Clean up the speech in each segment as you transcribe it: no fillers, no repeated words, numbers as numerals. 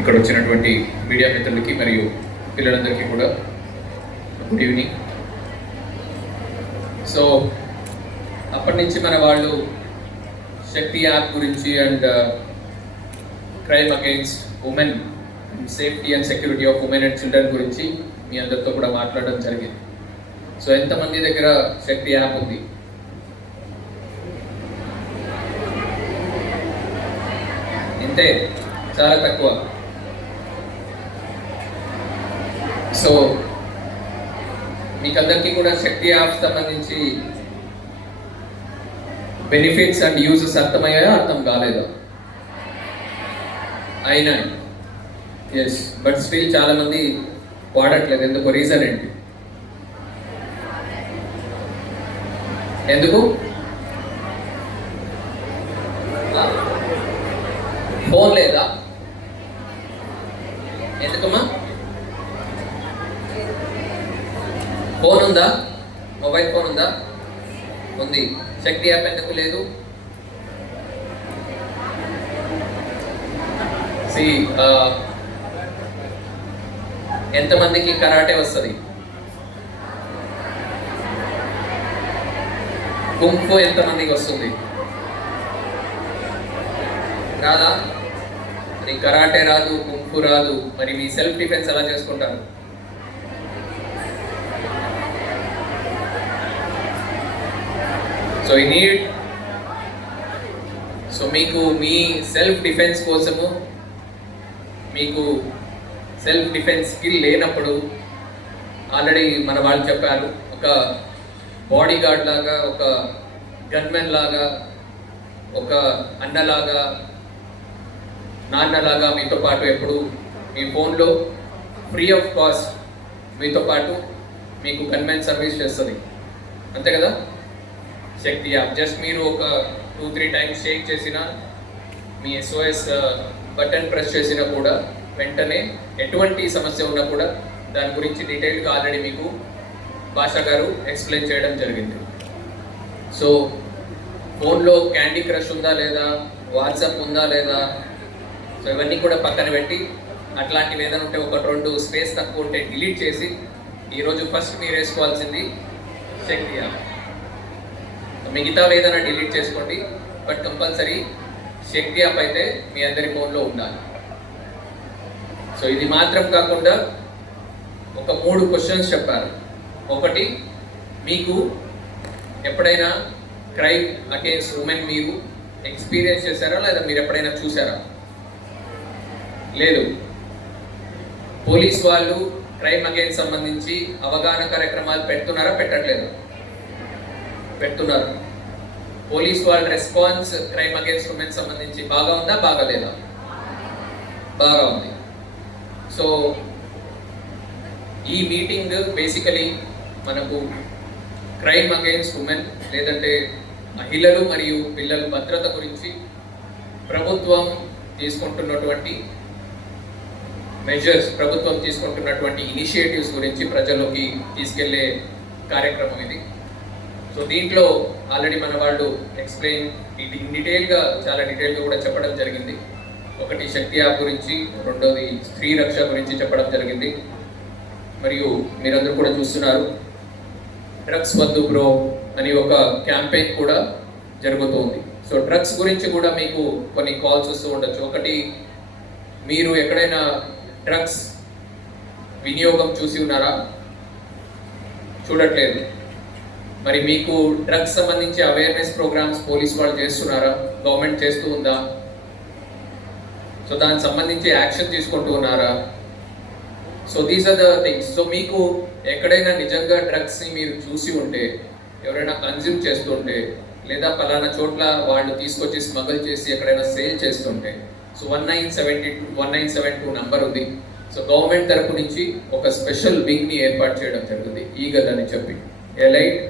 ఇక్కడ వచ్చినటువంటి మీడియా మిత్రులకి మరియు పిల్లలందరికీ కూడా గుడ్ ఈవినింగ్. సో అప్పటి నుంచి మన వాళ్ళు శక్తి యాప్ గురించి and crime against women, safety and security of women and children గురించి మీ అందరితో కూడా మాట్లాడడం జరిగింది. సో ఎంతమంది దగ్గర శక్తి యాప్ ఉంది? ఇంతే, చాలా తక్కువ. సో మీకందరికీ కూడా శక్తి యాప్ సంబంధించి బెనిఫిట్స్ అండ్ యూజెస్ అర్థమయ్యాయా, అర్థం కాలేదా? అయినా ఎస్, బట్ స్టిల్ చాలా మంది వాడట్లేదు. ఎందుకు? రీజన్ ఏంటి? ఎందుకు? ఫోన్ లేదా? ఎందుకమ్మా? ఫోన్ ఉందా? మొబైల్ ఫోన్ ఉందా? ఉంది. శక్తి యాప్ ఎందుకు లేదు? ఎంతమందికి కరాటే వస్తుంది? కుంఫు ఎంతమందికి వస్తుంది? రాదా? మరి కరాటే రాదు, కుంఫు రాదు, మరి మీ సెల్ఫ్ డిఫెన్స్ ఎలా చేసుకుంటారు? సో ఈ నీడ్, సో మీకు మీ సెల్ఫ్ డిఫెన్స్ కోసము, మీకు సెల్ఫ్ డిఫెన్స్ స్కిల్ లేనప్పుడు ఆల్రెడీ మన వాళ్ళు చెప్పారు, ఒక బాడీ గార్డ్ లాగా, ఒక గన్మెన్ లాగా, ఒక అన్నలాగా, నాన్నలాగా మీతో పాటు ఎప్పుడు మీ ఫోన్లో ఫ్రీ ఆఫ్ కాస్ట్ మీతో పాటు మీకు గన్మెన్ సర్వీస్ చేస్తుంది. అంతే కదా? శక్తి యాప్ జస్ట్ మీరు ఒక 2-3 టైమ్స్ షేక్ చేసినా, మీ SOS బటన్ ప్రెస్ చేసినా కూడా వెంటనే ఎటువంటి సమస్య ఉన్నా కూడా దాని గురించి డీటెయిల్గా ఆల్రెడీ మీకు భాషా గారు ఎక్స్ప్లెయిన్ చేయడం జరిగింది. సో ఫోన్లో క్యాండీ క్రష్ ఉందా లేదా, వాట్సాప్ ఉందా లేదా, సో ఇవన్నీ కూడా పక్కన పెట్టి అట్లాంటివి ఏదైనా ఉంటే 1-2 స్పేస్ తక్కువ ఉంటే డిలీట్ చేసి ఈరోజు ఫస్ట్ మీరు వేసుకోవాల్సింది శక్తి యాప్. మిగతా ఏదైనా డిలీట్ చేసుకోండి, బట్ కంపల్సరీ శక్తి యాప్ అయితే మీ అందరి ఫోన్లో ఉండాలి. సో ఇది మాత్రం కాకుండా ఒక 3 క్వశ్చన్స్ చెప్పారు. ఒకటి, మీకు ఎప్పుడైనా క్రైమ్ అగేన్స్ట్ ఉమెన్ మీరు ఎక్స్పీరియన్స్ చేశారా, లేదా మీరు ఎప్పుడైనా చూసారా? లేదు. పోలీస్ వాళ్ళు క్రైమ్ అగేన్స్ట్ సంబంధించి అవగాహన కార్యక్రమాలు పెడుతున్నారా, పెట్టట్లేదు? పెడుతున్నారు. పోలీస్ వాళ్ళ రెస్పాన్స్ క్రైమ్ అగేన్స్ట్ ఉమెన్ సంబంధించి బాగా ఉందా, బాగాలేదా? బాగా ఉంది. సో ఈ మీటింగ్ బేసికలీ మనకు క్రైమ్ అగేన్స్ట్ ఉమెన్, లేదంటే మహిళలు మరియు పిల్లల భద్రత గురించి ప్రభుత్వం తీసుకుంటున్నటువంటి మెజర్స్, ప్రభుత్వం తీసుకుంటున్నటువంటి ఇనిషియేటివ్స్ గురించి ప్రజల్లోకి తీసుకెళ్లే కార్యక్రమం ఇది. సో దీంట్లో ఆల్రెడీ మన వాళ్ళు ఎక్స్ప్లెయిన్ డీటెయిల్గా, చాలా డీటెయిల్గా కూడా చెప్పడం జరిగింది. ఒకటి శక్తి యాప్ గురించి, రెండోది స్త్రీ రక్ష గురించి చెప్పడం జరిగింది. మరియు మీరందరూ కూడా చూస్తున్నారు, డ్రగ్స్ వద్దు బ్రో అని ఒక క్యాంపెయిన్ కూడా జరుగుతుంది. సో డ్రగ్స్ గురించి కూడా మీకు కొన్ని కాల్స్ వస్తూ ఉండొచ్చు. ఒకటి, మీరు ఎక్కడైనా డ్రగ్స్ వినియోగం చూసి ఉన్నారా? చూడట్లేదు. మరి మీకు డ్రగ్స్ సంబంధించి అవేర్నెస్ ప్రోగ్రామ్స్ పోలీస్ వాళ్ళు చేస్తున్నారా? గవర్నమెంట్ చేస్తూ ఉందా? సో దానికి సంబంధించి యాక్షన్ తీసుకుంటూ ఉన్నారా? So these are the things. So మీకు ఎక్కడైనా నిజంగా డ్రగ్స్ని మీరు చూసి ఉంటే, ఎవరైనా కన్జ్యూమ్ చేస్తుంటే, లేదా పలానా చోట్ల వాళ్ళు తీసుకొచ్చి స్మగుల్ చేసి ఎక్కడైనా సేల్ చేస్తుంటే, సో 1972 నంబర్ ఉంది. సో గవర్నమెంట్ తరపు నుంచి ఒక స్పెషల్ వింగ్ని ఏర్పాటు చేయడం జరుగుతుంది, ఈగల్ అని చెప్పి, ఎలైట్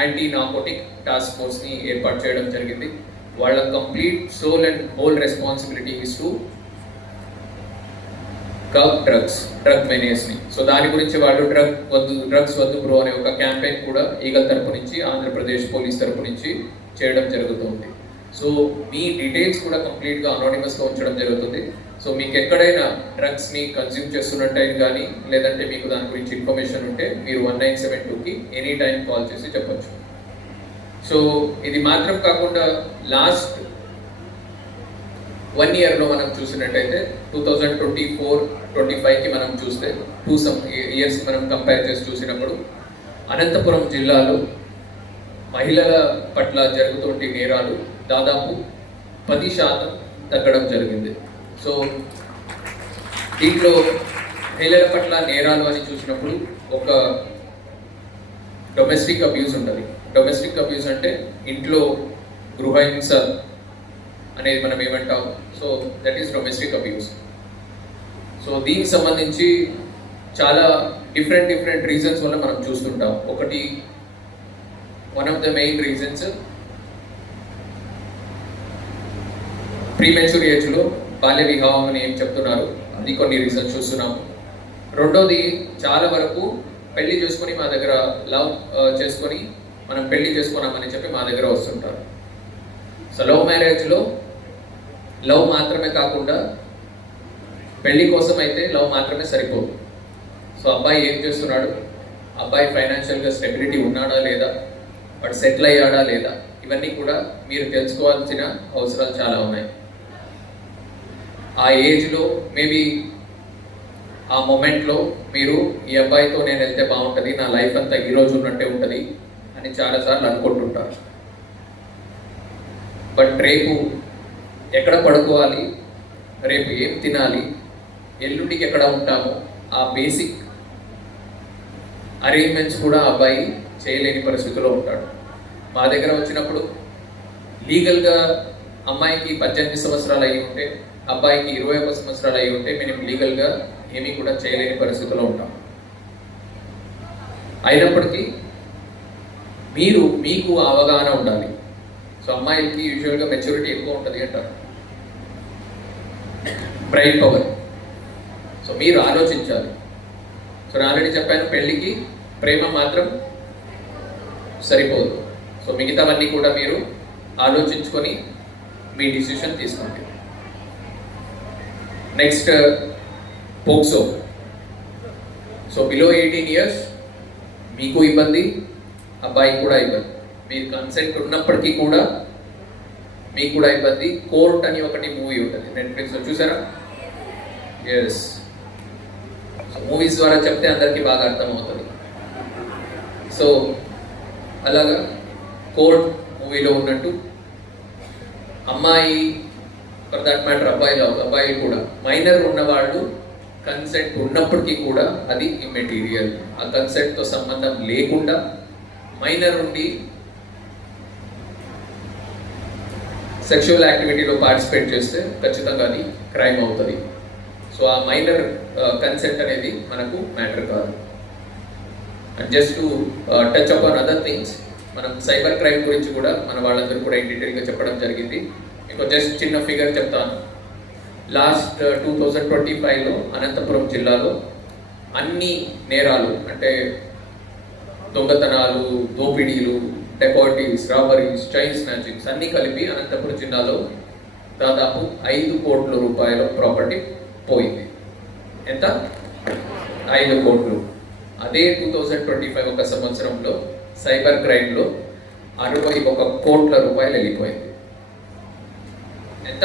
యాంటీ నార్కోటిక్ టాస్క్ ఫోర్స్ని ఏర్పాటు చేయడం జరిగింది. వాళ్ళ complete sole and whole responsibility is to curb drug మెనేస్ని. సో దాని గురించి వాళ్ళు డ్రగ్స్ వద్దు బ్రో అనే ఒక క్యాంపెయిన్ కూడా ఈగల్ తరపు నుంచి, ఆంధ్రప్రదేశ్ పోలీస్ తరపు నుంచి చేయడం జరుగుతుంది. సో మీ డీటెయిల్స్ కూడా కంప్లీట్గా అనానిమస్గా ఉంచడం జరుగుతుంది. సో మీకు ఎక్కడైనా డ్రగ్స్ని కన్జ్యూమ్ చేస్తున్నట్టు కానీ లేదంటే మీకు దాని గురించి ఇన్ఫర్మేషన్ ఉంటే మీరు 1972కి ఎనీ టైం కాల్ చేసి చెప్పొచ్చు. సో ఇది మాత్రం కాకుండా లాస్ట్ 1 ఇయర్లో మనం చూసినట్టయితే 2024-25కి మనం చూస్తే 2 ఇయర్స్ మనం కంపేర్ చేసి చూసినప్పుడు అనంతపురం జిల్లాలో మహిళల పట్ల జరుగుతున్న నేరాలు దాదాపు 10% తగ్గడం జరిగింది. సో దీంట్లో మహిళల పట్ల నేరాలు అని చూసినప్పుడు ఒక డొమెస్టిక్ అబ్యూస్ ఉంటుంది. డొమెస్టిక్ అబ్యూస్ అంటే ఇంట్లో గృహహింస అనేది మనం ఏమంటాం. So that is domestic abuse. So దీనికి సంబంధించి చాలా డిఫరెంట్ రీజన్స్ వల్ల మనం చూస్తుంటాం. ఒకటి one of the main reasons premature ఏజ్లో బాల్య వివాహం అని ఏం చెప్తున్నారు, అది కొన్ని రీజన్స్ చూస్తున్నాము. రెండోది చాలా వరకు పెళ్లి చేసుకొని మా దగ్గర లవ్ చేసుకొని మనం పెళ్లి చేసుకున్నామని చెప్పి మా దగ్గర వస్తుంటారు. సో లవ్ మ్యారేజ్లో లవ్ మాత్రమే కాకుండా పెళ్లి కోసం అయితే లవ్ మాత్రమే సరిపోదు. సో అబ్బాయి ఏం చేస్తున్నాడు, అబ్బాయి ఫైనాన్షియల్గా స్టెబిలిటీ ఉన్నాడా లేదా, వాడు సెటిల్ అయ్యాడా లేదా, ఇవన్నీ కూడా మీరు తెలుసుకోవాల్సిన అవసరాలు చాలా ఉన్నాయి. ఆ ఏజ్లో మేబీ ఆ మూమెంట్లో మీరు ఈ అబ్బాయితో నేను వెళ్తే బాగుంటుంది, నా లైఫ్ అంతా ఈరోజు ఉన్నట్టే ఉంటుంది అని చాలాసార్లు అనుకుంటుంటారు. బట్ రేపు ఎక్కడ పడుకోవాలి, రేపు ఏం తినాలి, ఎల్లుండికి ఎక్కడ ఉంటామో ఆ బేసిక్ అరేంజ్మెంట్స్ కూడా అబ్బాయి చేయలేని పరిస్థితిలో ఉంటాడు. మా దగ్గర వచ్చినప్పుడు లీగల్గా అమ్మాయికి 18 సంవత్సరాలు అయి ఉంటే అబ్బాయికి 21 సంవత్సరాలు అయి ఉంటే మేము లీగల్గా ఏమీ కూడా చేయలేని పరిస్థితిలో ఉంటాం. అయినప్పటికీ మీకు అవగాహన ఉండాలి. సో అమ్మాయిలకి యూజువల్గా మెచ్యూరిటీ ఎక్కువ ఉంటుంది అంటారు, బ్రెయిన్ పవర్. సో మీరు ఆలోచించాలి. సో నేను ఆల్రెడీ చెప్పాను, పెళ్ళికి ప్రేమ మాత్రం సరిపోదు. సో మిగతావన్నీ కూడా మీరు ఆలోచించుకొని మీ డిసిషన్ తీసుకోండి. Next POCSO. So below 18 years మీకు ఇబ్బంది, అబ్బాయికి కూడా ఇబ్బంది. మీరు కన్సెంట్ ఉన్నప్పటికీ కూడా మీకు కూడా ఇబ్బంది. కోర్ట్ అని ఒకటి మూవీ ఉంటుంది నెట్ఫ్లిక్స్లో, చూసారా? ఎస్. సో మూవీస్ ద్వారా చెప్తే అందరికీ బాగా అర్థమవుతుంది. సో అలాగా కోర్ట్ మూవీలో ఉన్నట్టు అమ్మాయి, ఫర్ దట్ మ్యాటర్ అబ్బాయి కూడా మైనర్ ఉన్నవాళ్ళు కన్సెంట్ ఉన్నప్పటికీ కూడా అది ఇమ్మెటీరియల్. ఆ కన్సెంట్తో సంబంధం లేకుండా మైనర్ నుండి సెక్షువల్ యాక్టివిటీలో పార్టిసిపేట్ చేస్తే ఖచ్చితంగా అది క్రైమ్ అవుతుంది. సో ఆ మైనర్ కన్సెంట్ అనేది మనకు మ్యాటర్ కాదు. And just to touch up on other things, మనం సైబర్ క్రైమ్ గురించి కూడా మన వాళ్ళందరూ కూడా ఇన్ డీటెయిల్గా చెప్పడం జరిగింది. మీకు జస్ట్ చిన్న ఫిగర్ చెప్తాను. లాస్ట్ 2025లో అనంతపురం జిల్లాలో అన్ని నేరాలు అంటే దొంగతనాలు, దోపిడీలు, డెకాయిటీస్, రాబరీస్, చైన్ స్నాచింగ్స్ అన్నీ కలిపి అనంతపురం జిల్లాలో దాదాపు 5 కోట్ల రూపాయల ప్రాపర్టీ పోయింది. ఎంత? 5 కోట్లు. అదే 2025 ఒక సంవత్సరంలో సైబర్ క్రైమ్లో 61 కోట్ల రూపాయలు వెళ్ళిపోయింది. ఎంత?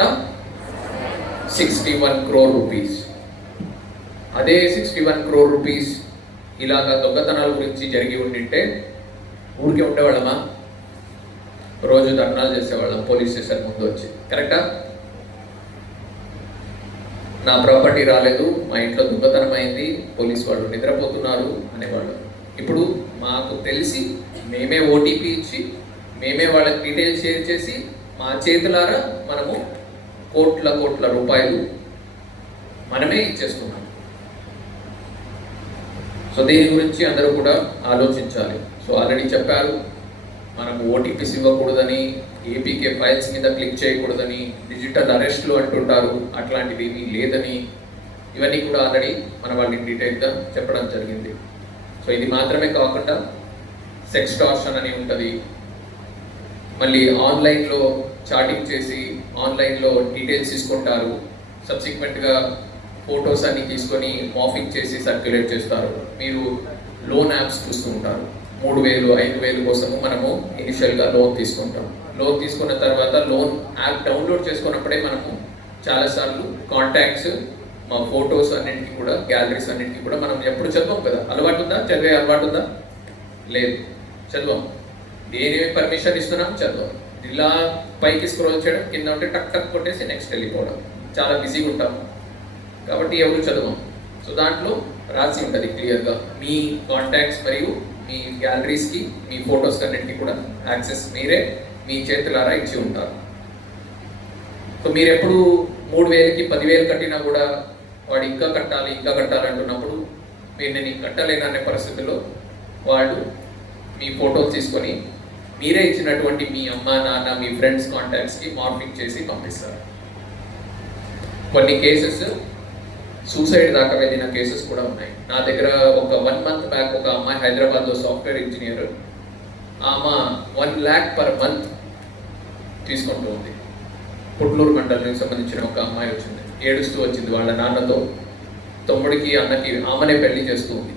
61 crore రూపీస్. అదే 61 crore రూపీస్ ఇలాగా దొంగతనాల గురించి జరిగి ఉండింటే ఊరికే ఉండేవాళ్ళమా? రోజు ధర్నాలు చేసేవాళ్ళం పోలీస్ స్టేషన్ ముందు వచ్చి. కరెక్టా? నా ప్రాపర్టీ రాలేదు, మా ఇంట్లో దొంగతనం అయింది, పోలీస్ వాళ్ళు నిద్రపోతున్నారు అనేవాళ్ళు. ఇప్పుడు మాకు తెలిసి మేమే ఓటీపీ ఇచ్చి మేమే వాళ్ళకి డీటెయిల్స్ షేర్ చేసి మా చేతులారా మనము కోట్ల రూపాయలు మనమే ఇచ్చేస్తున్నాం. సో దీని గురించి అందరూ కూడా ఆలోచించాలి. సో ఆల్రెడీ చెప్పారు, మనము ఓటీపీస్ ఇవ్వకూడదని, ఏపీకే ఫైల్స్ మీద క్లిక్ చేయకూడదని, డిజిటల్ అరెస్ట్లు అంటుంటారు, అట్లాంటిది ఏమీ లేదని, ఇవన్నీ కూడా ఆల్రెడీ మన వాళ్ళని డీటెయిల్గా చెప్పడం జరిగింది. సో ఇది మాత్రమే కాకుండా సెక్స్టార్షన్ అని ఉంటుంది, మళ్ళీ ఆన్లైన్లో చాటింగ్ చేసి ఆన్లైన్లో డీటెయిల్స్ తీసుకుంటారు. సో సబ్సిక్వెంట్గా ఫొటోస్ అన్ని తీసుకొని మాఫింగ్ చేసి సర్క్యులేట్ చేస్తారు. మీరు లోన్ యాప్స్ చూస్తూ ఉంటారు. 3,000, 5,000 కోసము మనము ఇనిషియల్గా లోన్ తీసుకుంటాం. లోన్ తీసుకున్న తర్వాత లోన్ యాప్ డౌన్లోడ్ చేసుకున్నప్పుడే మనము చాలాసార్లు కాంటాక్ట్స్, మా ఫొటోస్ అన్నింటికి కూడా, గ్యాలరీస్ అన్నింటికి కూడా మనం ఎప్పుడు చదవం కదా. అలవాటు ఉందా? చదివే అలవాటు ఉందా? లేదు, చదవం. దేని పర్మిషన్ ఇస్తున్నాం? చదవం. ఇలా పైకి స్క్రోల్ చేయడం, కింద ఉంటే టక్ టక్ కొట్టేసి నెక్స్ట్ వెళ్ళిపోవడం. చాలా బిజీగా ఉంటాం కాబట్టి ఎవరు చదవం. సో దాంట్లో రాసి ఉంటుంది క్లియర్గా మీ కాంటాక్ట్స్ మరియు మీ గ్యాలరీస్కి, మీ ఫొటోస్ అన్నింటికి కూడా యాక్సెస్ మీరే మీ చేతులారా ఇచ్చి ఉంటారు. సో మీరు ఎప్పుడు 3,000కి 10,000 కట్టినా కూడా వాడు ఇంకా కట్టాలి అంటున్నప్పుడు మీరు నేను కట్టలేననే పరిస్థితిలో వాళ్ళు మీ ఫొటోస్ తీసుకొని మీరే ఇచ్చినటువంటి మీ అమ్మ, నాన్న, మీ ఫ్రెండ్స్ కాంటాక్ట్స్కి మార్ఫింగ్ చేసి పంపిస్తారు. కొన్ని కేసెస్ సూసైడ్ దాకా వెళ్ళిన కేసెస్ కూడా ఉన్నాయి. నా దగ్గర ఒక 1 month బ్యాక్ ఒక అమ్మాయి, హైదరాబాద్లో సాఫ్ట్వేర్ ఇంజనీర్, ఆమె 1 lakh per month తీసుకుంటూ ఉంది. పుట్లూరు మండలానికి సంబంధించిన ఒక అమ్మాయి వచ్చింది, ఏడుస్తూ వచ్చింది వాళ్ళ నాన్నతో. తమ్ముడికి, అన్నకి ఆమెనే పెళ్లి చేస్తూ ఉంది.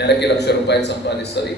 నెలకి 1,00,000 రూపాయలు సంపాదిస్తుంది.